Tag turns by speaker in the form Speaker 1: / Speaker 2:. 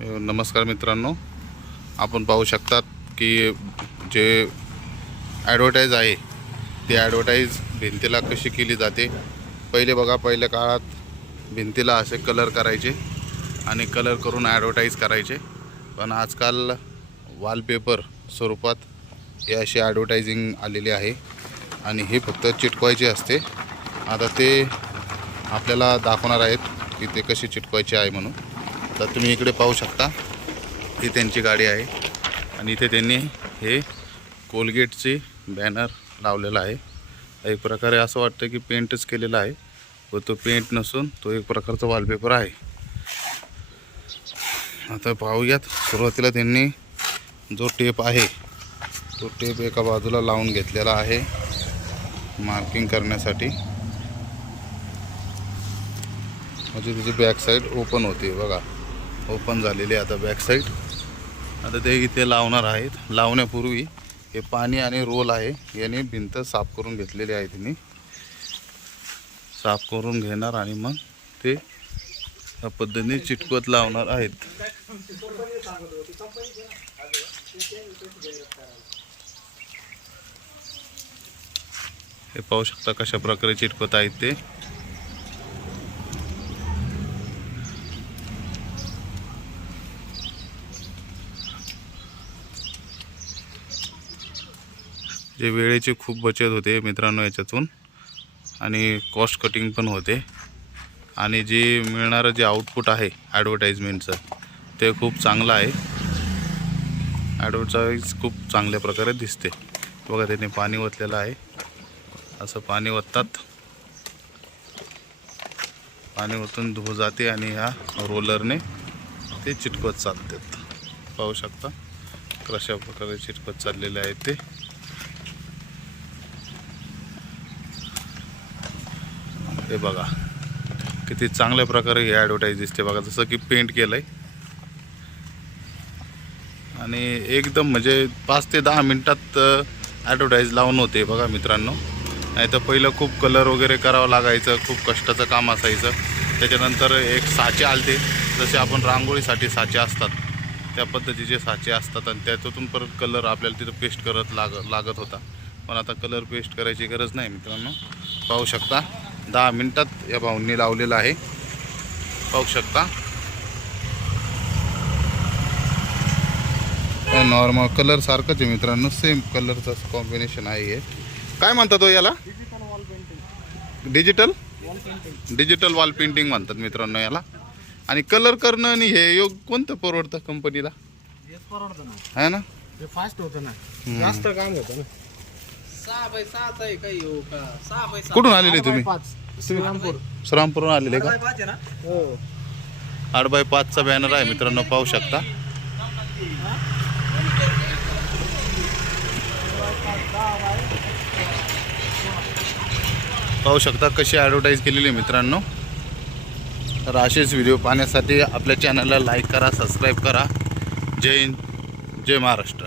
Speaker 1: नमस्कार मित्रांनो. आपण पाहू शकतात की जे ॲडव्हर्टाईज आहे ती ॲडव्हर्टाईज भिंतीला कशी केली जाते? पहिले बघा पहिल्या काळात भिंतीला असे कलर करायचे आणि कलर करून ॲडव्हर्टाईज करायचे. पण आजकाल वॉलपेपर स्वरूपात हे अशी ॲडव्हर्टायझिंग आलेली आहे आणि हे फक्त चिटकवायचे असते. आता ते आपल्याला दाखवणार आहेत की ते कशी चिटकवायचे आहे म्हणून. तर तुम्ही इकडे पाहू शकता. ही त्यांची गाडी आहे. आणि इथे त्यांनी हे कोलगेटचे बॅनर लावलेला आहे. एक प्रकारे असं वाटतं की पेंटच केलेला आहे. व तो पेंट नसून तो एक प्रकारचा वॉलपेपर आहे. आता पाहूयात. सुरुवातीला त्यांनी जो टेप आहे तो टेप एका बाजूला लावून घेतलेला आहे. मार्किंग करण्यासाठी. म्हणजे त्याची बॅक साईड ओपन होते. बघा. ओपन झालेली आहे आता बॅक साईड आता ते इथे लावणार आहेत. लावण्यापूर्वी हे पाणी आणि रोल आहे. याने भिंत साफ करून घेतलेली आहे तिने. साफ करून घेणार आणि मग ते या पद्धतीने चिटकवत लावणार आहेत. हे पाहू शकता कशा प्रकारे चिटकवत आहेत ते. जे वेळेची खूप बचत होते मित्रांनो याच्यातून आणि कॉस्ट कटिंग पण होते. आणि जे मिळणारं जे आउटपुट आहे ॲडव्हर्टाईजमेंटचं ते खूप चांगलं आहे. ॲडव्हर्टाईज खूप चांगल्या प्रकारे दिसते. बघा त्याने पाणी ओतलेलं आहे. असं पाणी ओततात. पाणी ओतून धुवू जाते आणि ह्या रोलरने ते चिटकवत चालतात. पाहू शकता कशा प्रकारे चिटकवत चाललेले आहे ते. हे बघा. किती चांगल्या प्रकारे हे ॲडव्हर्टाईज दिसते बघा. जसं की पेंट केलं आहे आणि एकदम म्हणजे पाच ते दहा मिनटात ॲडव्हर्टाईज लावून होते बघा मित्रांनो. नाही तर पहिलं खूप कलर वगैरे करावं लागायचं खूप कष्टाचं काम असायचं. त्याच्यानंतर एक साचे आलते. जसे आपण रांगोळीसाठी साचे असतात. त्या पद्धतीचे साचे असतात आणि त्याच्यातून परत कलर आपल्याला तिथं पेस्ट करत लाग लागत होता. पण आता कलर पेस्ट करायची गरज नाही मित्रांनो. पाहू शकता. दहा मिनटात या भाऊंनी लावलेलं आहे. पाहू शकता. नॉर्मल कलर सारखंच आहे मित्रांनो. सेम कलरचं कॉम्बिनेशन आहे हे. काय म्हणतात तो याला?
Speaker 2: डिजिटल
Speaker 1: डिजिटल
Speaker 2: वॉल पेंटिंग
Speaker 1: म्हणतात मित्रांनो याला. आणि कलर करणं आणि हे योग कोणतं परवडतं कंपनीला
Speaker 2: परवडतं ना.
Speaker 1: आहे ना?
Speaker 2: हे फास्ट होतं ना. जास्त काम होतं ना.
Speaker 3: सहा बाय सहाचा आहे काही हो का? सहा बाय सहा.
Speaker 1: कुठून आलेले
Speaker 2: आठ बाय
Speaker 1: तुम्ही
Speaker 2: पाच. श्रीरामपूर.
Speaker 1: आलेले का?
Speaker 3: बाय पाच आहे ना?
Speaker 2: हो.
Speaker 1: आठ बाय पाचचा बॅनर आहे मित्रांनो पाहू शकता. पाहू शकता कशी ॲडव्हर्टाईज केलेली आहे मित्रांनो. तर असेच व्हिडिओ पाहण्यासाठी आपल्या चॅनलला लाईक करा सबस्क्राईब करा. जय हिंद जय महाराष्ट्र.